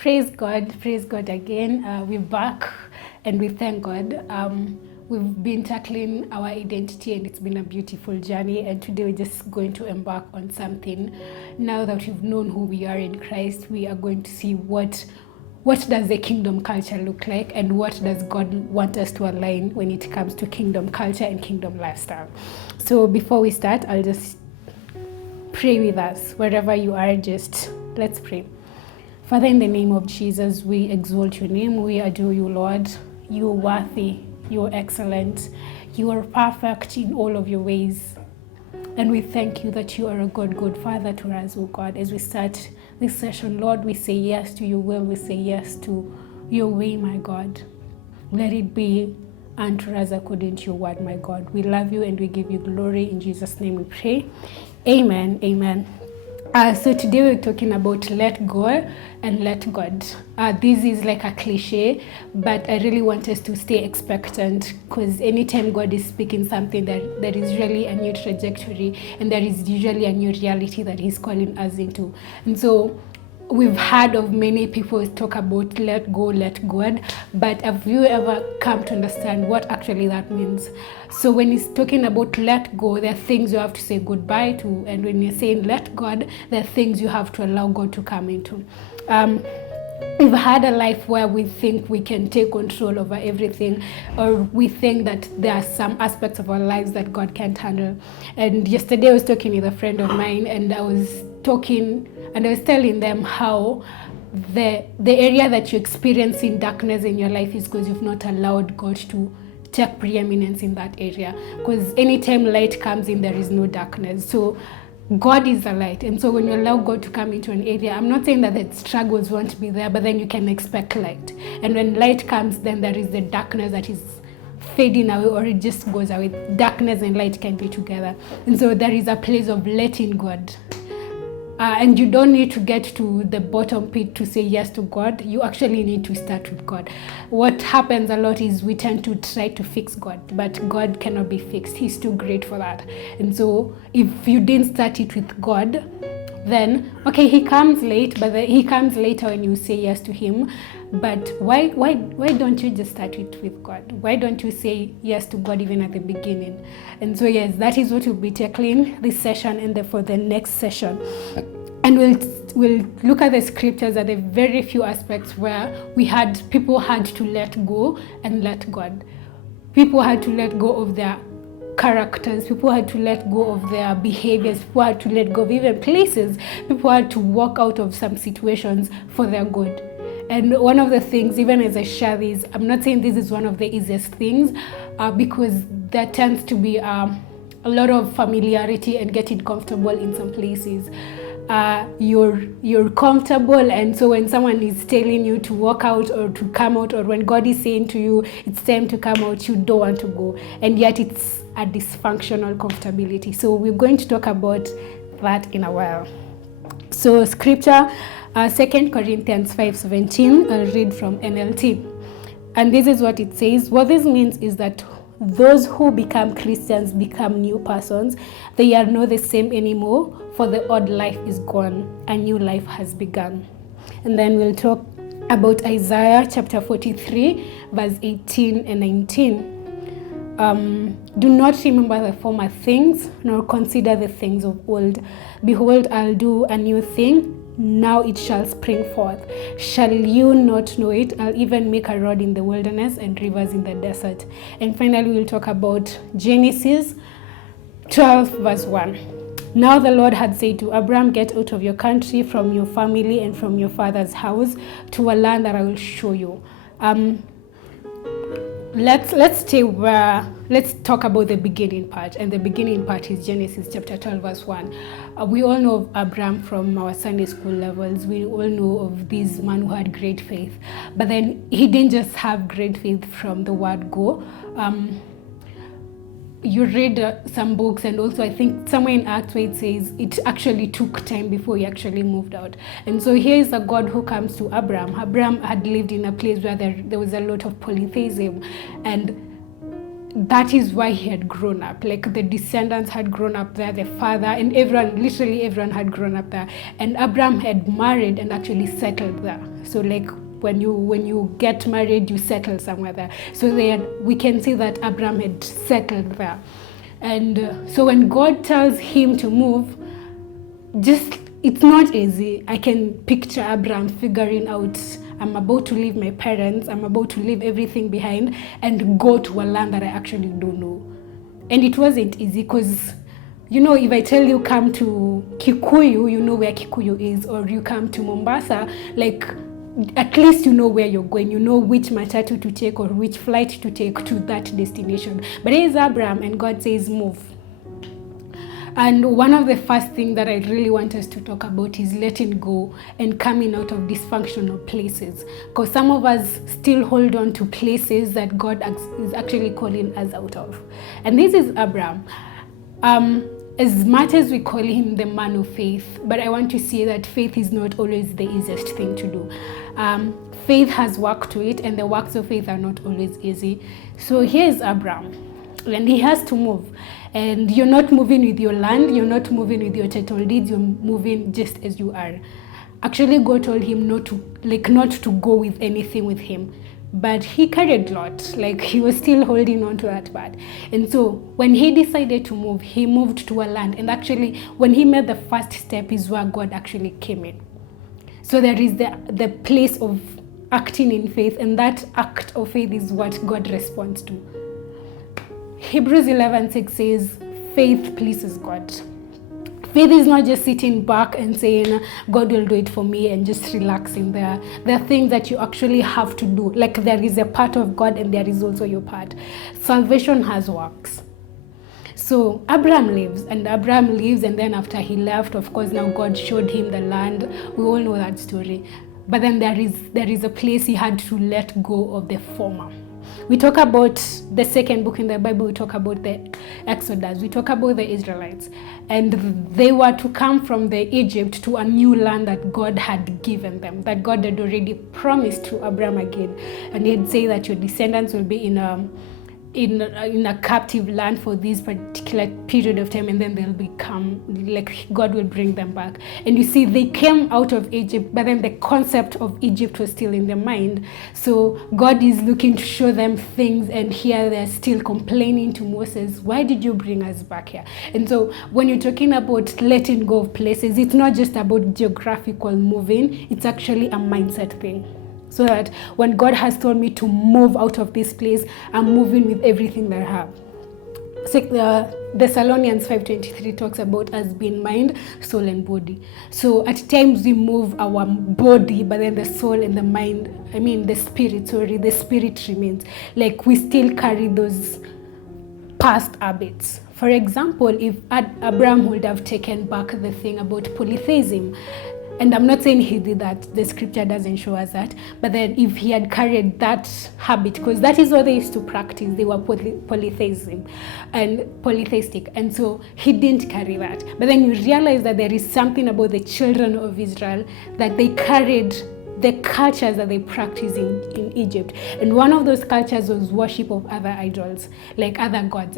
Praise God again. We're back and we thank God. We've been tackling our identity and it's been a beautiful journey. And today we're just going to embark on something. Now that we've known who we are in Christ, we are going to see what does the kingdom culture look like and what does God want us to align when it comes to kingdom culture and kingdom lifestyle. So before we start, I'll just pray with us. Wherever you are, just let's pray. Father, in the name of Jesus, we exalt your name. We adore you, Lord. You are worthy. You are excellent. You are perfect in all of your ways. And we thank you that you are a good Father to us, oh God. As we start this session, Lord, we say yes to your will. We say yes to your way, my God. Let it be unto us according to your word, my God. We love you and we give you glory. In Jesus' name we pray. Amen. Amen. So today we're talking about let go and let God. This is like a cliche, but I really want us to stay expectant, because anytime God is speaking something, there is really a new trajectory and there is usually a new reality that he's calling us into. And so we've heard of many people talk about let go, let God, but have you ever come to understand what actually that means? So when he's talking about let go, there are things you have to say goodbye to, and when you're saying let God, there are things you have to allow God to come into. We've had a life where we think we can take control over everything, or we think that there are some aspects of our lives that God can't handle. And yesterday I was talking with a friend of mine, and I was telling them how the area that you experience in darkness in your life is because you've not allowed God to take preeminence in that area. Because anytime light comes in, there is no darkness. So God is the light. And so when you allow God to come into an area, I'm not saying that the struggles won't be there, but then you can expect light. And when light comes, then there is the darkness that is fading away, or it just goes away. Darkness and light can be together. And so there is a place of letting God. And you don't need to get to the bottom pit to say yes to God. You actually need to start with God. What happens a lot is we tend to try to fix God, but God cannot be fixed. He's too great for that. And so if you didn't start it with God, then, okay, he comes late, but he comes later when you say yes to him. But why don't you just start it with God? Why don't you say yes to God even at the beginning? And so yes, that is what we'll be tackling this session and for the next session. And we'll look at the scriptures at the very few aspects where people had to let go and let God. People had to let go of their characters, people had to let go of their behaviors, people had to let go of even places, people had to walk out of some situations for their good. And one of the things, even as I share this, I'm not saying this is one of the easiest things, because there tends to be a lot of familiarity and getting comfortable in some places. You're comfortable, and so when someone is telling you to walk out or to come out, or when God is saying to you it's time to come out, you don't want to go, and yet it's a dysfunctional comfortability. So we're going to talk about that in a while. So scripture, 2 Corinthians 5:17, I'll read from NLT. And this is what it says. What this means is that those who become Christians become new persons. They are not the same anymore, for the old life is gone, a new life has begun. And then we'll talk about Isaiah chapter 43, verse 18 and 19. Do not remember the former things, nor consider the things of old. Behold, I'll do a new thing. Now it shall spring forth. Shall you not know it? I'll even make a road in the wilderness and rivers in the desert. And finally, we'll talk about Genesis 12, verse 1. Now the Lord had said to Abraham, get out of your country, from your family, and from your father's house, to a land that I will show you. Let's talk about the beginning part, and the beginning part is Genesis chapter 12, verse 1. We all know of Abraham from our Sunday school levels. We all know of this man who had great faith, but then he didn't just have great faith from the word go. You read some books, and also I think somewhere in Acts where it says it actually took time before he actually moved out. And so here is a God who comes to Abraham. Abraham had lived in a place where there was a lot of polytheism, and that is why he had grown up. Like the descendants had grown up there, the father and everyone, literally everyone had grown up there. And Abraham had married and actually settled there. So like when you get married, you settle somewhere there. So we can see that Abraham had settled there. And so when God tells him to move, it's not easy. I can picture Abraham figuring out, I'm about to leave my parents, I'm about to leave everything behind and go to a land that I actually don't know. And it wasn't easy because, if I tell you come to Kikuyu, you know where Kikuyu is, or you come to Mombasa, like at least you know where you're going, you know which matatu to take or which flight to take to that destination. But here's Abraham and God says move. And one of the first things that I really want us to talk about is letting go and coming out of dysfunctional places. Because some of us still hold on to places that God is actually calling us out of. And this is Abraham. As much as we call him the man of faith, but I want to say that faith is not always the easiest thing to do. Faith has work to it, and the works of faith are not always easy. So here's Abraham, and he has to move. And you're not moving with your land, you're not moving with your title deeds, you're moving just as you are. Actually, God told him not to go with anything with him. But he carried Lot, like he was still holding on to that part. And so when he decided to move, he moved to a land. And actually, when he made the first step is where God actually came in. So there is the place of acting in faith, and that act of faith is what God responds to. Hebrews 11:6 says, faith pleases God. Faith is not just sitting back and saying, God will do it for me and just relaxing there. There are things that you actually have to do. Like there is a part of God and there is also your part. Salvation has works. So Abraham lives, and then after he left, of course, now God showed him the land. We all know that story. But then there is a place he had to let go of the former. We talk about the second book in the Bible, we talk about the Exodus, we talk about the Israelites. And they were to come from the Egypt to a new land that God had given them, that God had already promised to Abraham again. And he'd say that your descendants will be in a captive land for this particular period of time, and then they'll become, like God will bring them back. And you see, they came out of Egypt, but then the concept of Egypt was still in their mind. So God is looking to show them things, and here they're still complaining to Moses, why did you bring us back here? And so when you're talking about letting go of places, it's not just about geographical moving, it's actually a mindset thing. So that when God has told me to move out of this place, I'm moving with everything that I have. Thessalonians 5:23 talks about us being mind, soul, and body. So at times we move our body, but then the soul and the mind, the spirit remains. Like we still carry those past habits. For example, if Abraham would have taken back the thing about polytheism, and I'm not saying he did that, the scripture doesn't show us that, but then if he had carried that habit, because that is what they used to practice, they were polytheistic, and so he didn't carry that. But then you realize that there is something about the children of Israel, that they carried the cultures that they practiced in Egypt. And one of those cultures was worship of other idols, like other gods,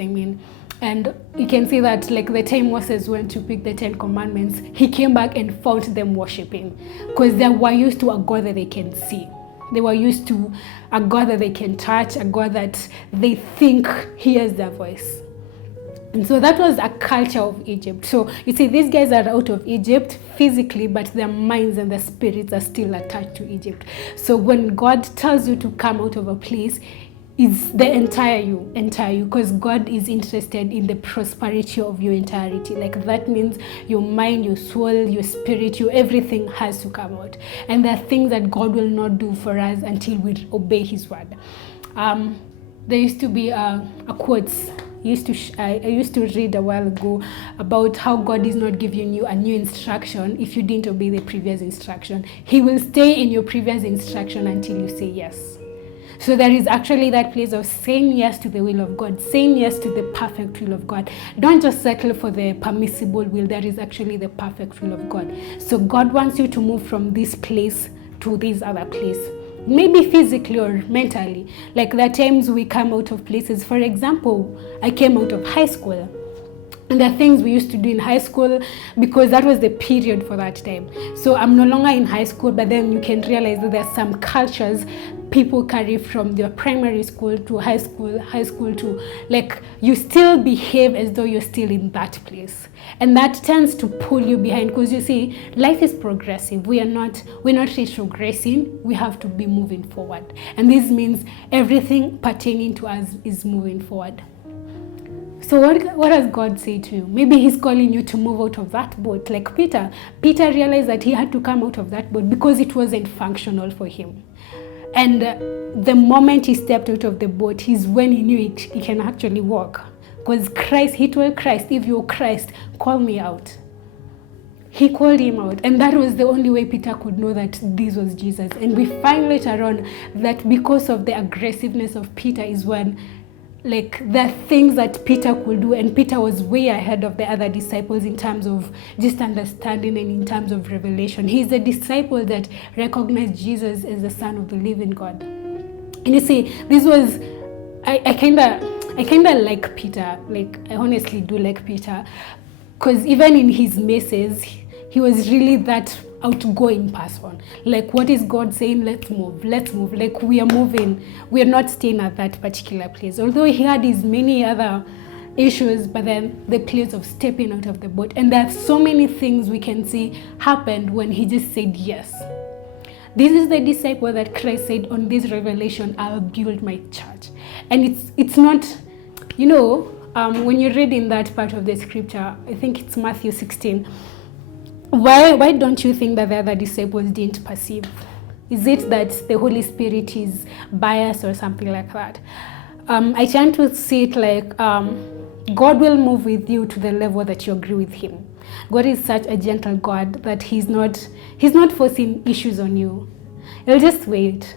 And you can see that like the time Moses went to pick the 10 Commandments, he came back and found them worshiping, because they were used to a God that they can see. They were used to a God that they can touch, a God that they think hears their voice. And so that was a culture of Egypt. So you see, these guys are out of Egypt physically, but their minds and their spirits are still attached to Egypt. So when God tells you to come out of a place, it's the entire you, because God is interested in the prosperity of your entirety. Like that means your mind, your soul, your spirit, your everything has to come out. And there are things that God will not do for us until we obey His word. There used to be a quote I used to read a while ago about how God is not giving you a new instruction if you didn't obey the previous instruction. He will stay in your previous instruction until you say yes. So there is actually that place of saying yes to the will of God, saying yes to the perfect will of God. Don't just settle for the permissible will. There is actually the perfect will of God. So God wants you to move from this place to this other place. maybe physically or mentally. Like there are times we come out of places. For example, I came out of high school. And there are things we used to do in high school because that was the period for that time. So I'm no longer in high school, but then you can realize that there are some cultures people carry from their primary school to high school to, like, you still behave as though you're still in that place. And that tends to pull you behind because you see, life is progressive. We're not retrogressing. We have to be moving forward. And this means everything pertaining to us is moving forward. So what does God say to you? Maybe he's calling you to move out of that boat. Like Peter realized that he had to come out of that boat because it wasn't functional for him. And the moment he stepped out of the boat is when he knew he can actually walk. Because he told Christ, if you're Christ, call me out. He called him out. And that was the only way Peter could know that this was Jesus. And we find later on that because of the aggressiveness of Peter is when, like, the things that Peter could do, and Peter was way ahead of the other disciples in terms of just understanding and in terms of revelation. He's the disciple that recognized Jesus as the Son of the living God. And you see, this was, I kind of like Peter. Like, I honestly do like Peter, because even in his messes, he was really that outgoing person. Like, what is God saying? Let's move. Like, we are moving. We are not staying at that particular place. Although he had his many other issues, but then the place of stepping out of the boat. And there are so many things we can see happened when he just said yes. This is the disciple that Christ said, on this revelation, I'll build my church. And it's not, when you read in that part of the scripture, I think it's Matthew 16, why don't you think that the other disciples didn't perceive? Is it that the Holy Spirit is biased or something like that? I tend to see it like God will move with you to the level that you agree with him. God is such a gentle God that he's not forcing issues on you. He'll just wait.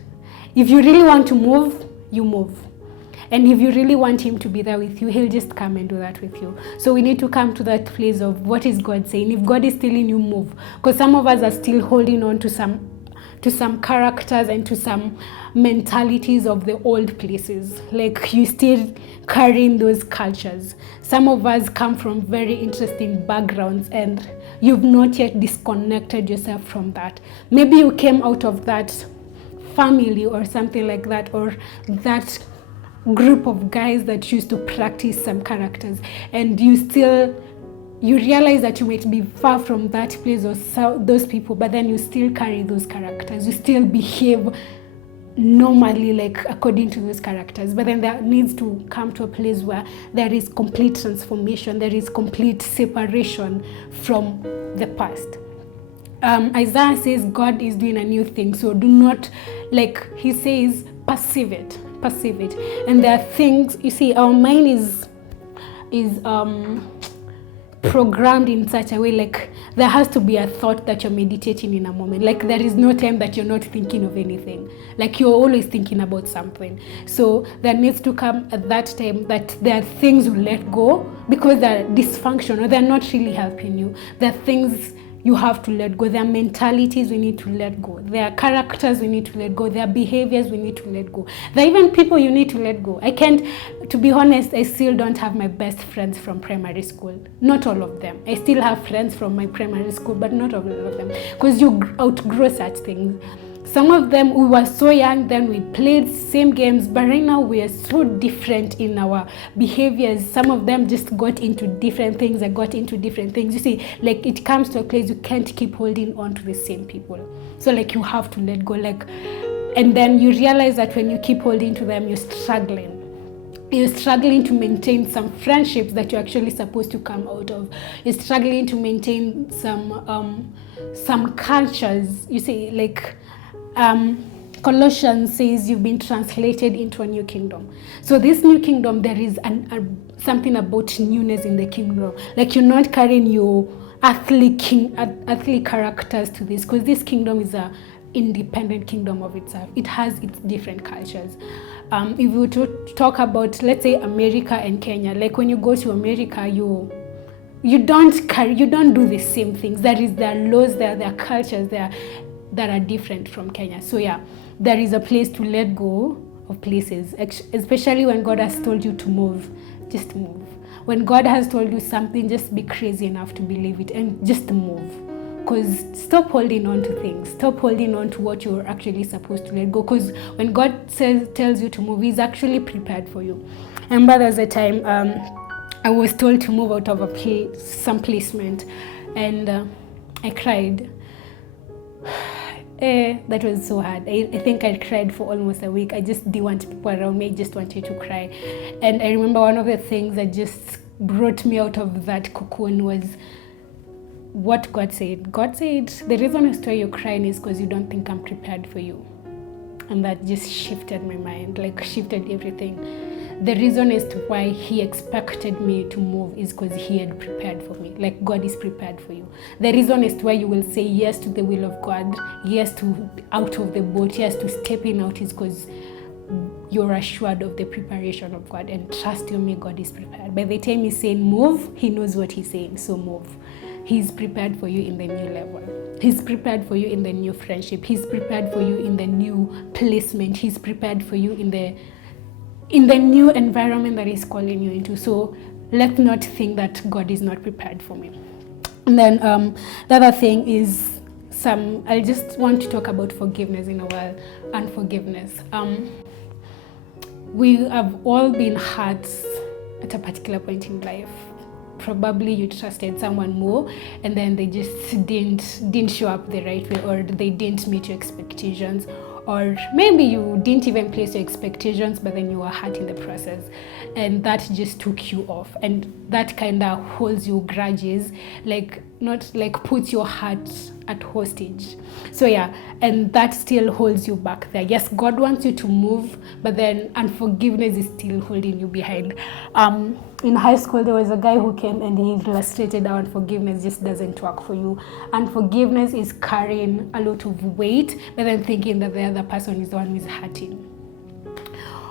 If you really want to move, you move. And if you really want him to be there with you, he'll just come and do that with you. So we need to come to that place of, what is God saying? If God is telling you, move. Because some of us are still holding on to some characters and to some mentalities of the old places. Like, you still carrying those cultures. Some of us come from very interesting backgrounds and you've not yet disconnected yourself from that. Maybe you came out of that family or something like that, or that group of guys that used to practice some characters, and you realize that you might be far from that place or those people, but then you still carry those characters. You still behave normally, like, according to those characters. But then there needs to come to a place where there is complete transformation, there is complete separation from the past. Isaiah says God is doing a new thing, so do not, like he says, perceive it. And there are things, you see, our mind is programmed in such a way, like, there has to be a thought that you're meditating in a moment. Like, there is no time that you're not thinking of anything. Like, you're always thinking about something. So there needs to come at that time that there are things you let go because they're dysfunctional, they're not really helping you. There are things you have to let go. There are mentalities we need to let go. There are characters we need to let go. There are behaviors we need to let go. There are even people you need to let go. To be honest, I still don't have my best friends from primary school. Not all of them. I still have friends from my primary school, but not all of them. Because you outgrow such things. Some of them, we were so young then, we played same games, but right now we are so different in our behaviors. Some of them just got into different things. You see, like, it comes to a place you can't keep holding on to the same people. So, like, you have to let go. Like, and then you realize that when you keep holding to them, you're struggling to maintain some friendships that you're actually supposed to come out of. You're struggling to maintain some cultures. You see, like, Colossians says you've been translated into a new kingdom. So this new kingdom, there is something about newness in the kingdom. Like, you're not carrying your earthly characters to this, because this kingdom is a independent kingdom of itself. It has its different cultures. If we were to talk about, let's say, America and Kenya, like, when you go to America, you don't do the same things. There are laws there are cultures there. that are different from Kenya. So yeah, there is a place to let go of places, especially when God has told you to move. Just move. When God has told you something, just be crazy enough to believe it and just move. Because stop holding on to things. Stop holding on to what you're actually supposed to let go. Because when God tells you to move, He's actually prepared for you. I remember there was a time I was told to move out of some placement, and I cried. That was so hard. I think I cried for almost a week. I just didn't want people around me. I just wanted to cry. And I remember one of the things that just brought me out of that cocoon was what God said. God said, the reason as to why you're crying is because you don't think I'm prepared for you. And that just shifted my mind, like shifted everything. The reason as to why He expected me to move is because He had prepared for me. Like God is prepared for you. The reason as to why you will say yes to the will of God, yes to out of the boat, yes to stepping out is because you're assured of the preparation of God. And trust me, God is prepared. By the time He's saying move, He knows what He's saying, so move. He's prepared for you in the new level. He's prepared for you in the new friendship. He's prepared for you in the new placement. He's prepared for you in the new environment that He's calling you into. So let's not think that God is not prepared for me. And then the other thing is I just want to talk about forgiveness in a while. Unforgiveness. We have all been hurt at a particular point in life. Probably you trusted someone more, and then they just didn't show up the right way, or they didn't meet your expectations, or maybe you didn't even place your expectations, but then you were hurt in the process, and that just took you off, and that kind of holds you grudges, like not like puts your heart at hostage. So yeah, and that still holds you back there. Yes, God wants you to move, but then unforgiveness is still holding you behind. In high school, there was a guy who came and he illustrated how unforgiveness just doesn't work for you. Unforgiveness is carrying a lot of weight, but then thinking that the other person is the one who is hurting.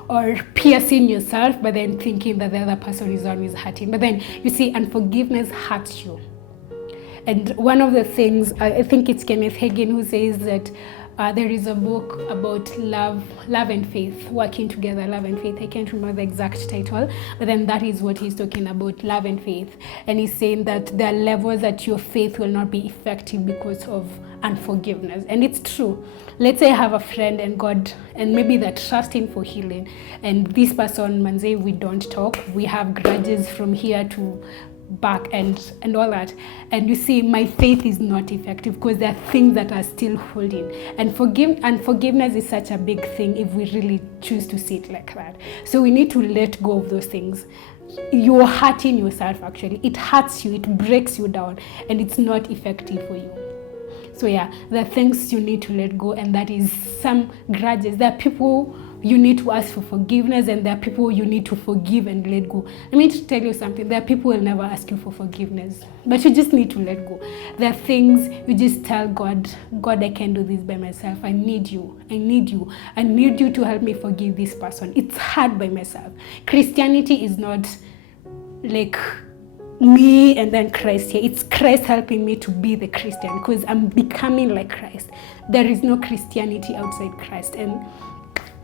Or piercing yourself, but then thinking that the other person is the one who is hurting. But then, you see, unforgiveness hurts you. And one of the things, I think it's Kenneth Hagin who says that there is a book about love and faith, working together, love and faith. I can't remember the exact title, but then that is what he's talking about, love and faith. And he's saying that there are levels that your faith will not be effective because of unforgiveness. And it's true. Let's say I have a friend and God, and maybe they're trusting for healing, and this person, Manze, we don't talk. We have grudges from here to back and all that, and you see my faith is not effective because there are things that are still holding, and forgiveness is such a big thing if we really choose to see it like that. So we need to let go of those things. You're hurting yourself, actually. It hurts you, it breaks you down, and it's not effective for you. So yeah, there are things you need to let go, and that is some grudges. There are people you need to ask for forgiveness, and there are people you need to forgive and let go. Let me tell you something. There are people who will never ask you for forgiveness, but you just need to let go. There are things you just tell God, I can't do this by myself. I need you. I need you to help me forgive this person. It's hard by myself. Christianity is not like me and then Christ here. It's Christ helping me to be the Christian, because I'm becoming like Christ. There is no Christianity outside Christ. And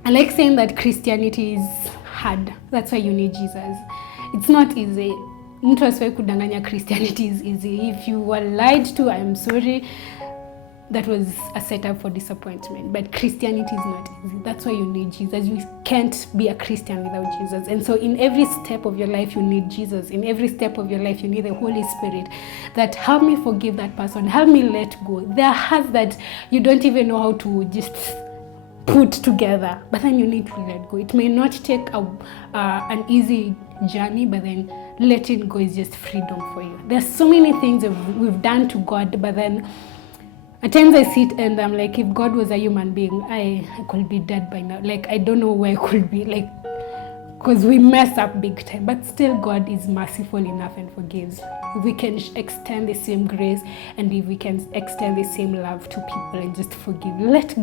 I like saying that Christianity is hard. That's why you need Jesus. It's not easy. Mtu asiwahi kudanganya Christianity is easy. If you were lied to, I'm sorry. That was a setup for disappointment. But Christianity is not easy. That's why you need Jesus. You can't be a Christian without Jesus. And so in every step of your life, you need Jesus. In every step of your life, you need the Holy Spirit that help me forgive that person. Help me let go. There are hearts that you don't even know how to just put together, but then you need to let go. It may not take an easy journey, but then letting go is just freedom for you. There's so many things that we've done to God, but then at times I sit and I'm like, if God was a human being, I could be dead by now. Like, I don't know where I could be, like, because we mess up big time, but still God is merciful enough and forgives. If we can extend the same grace, and if we can extend the same love to people and just forgive, let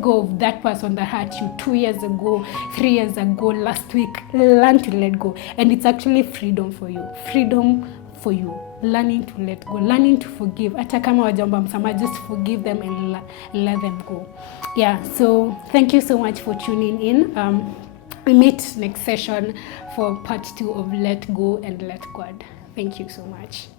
go of that person that hurt you 2 years ago, 3 years ago, last week. Learn to let go, and it's actually freedom for you. Freedom for you. Learning to let go, learning to forgive. Hata kama wajaomba msamaha, just forgive them and let them go. Yeah, so thank you so much for tuning in. We meet next session for part 2 of Let Go and Let God. Thank you so much.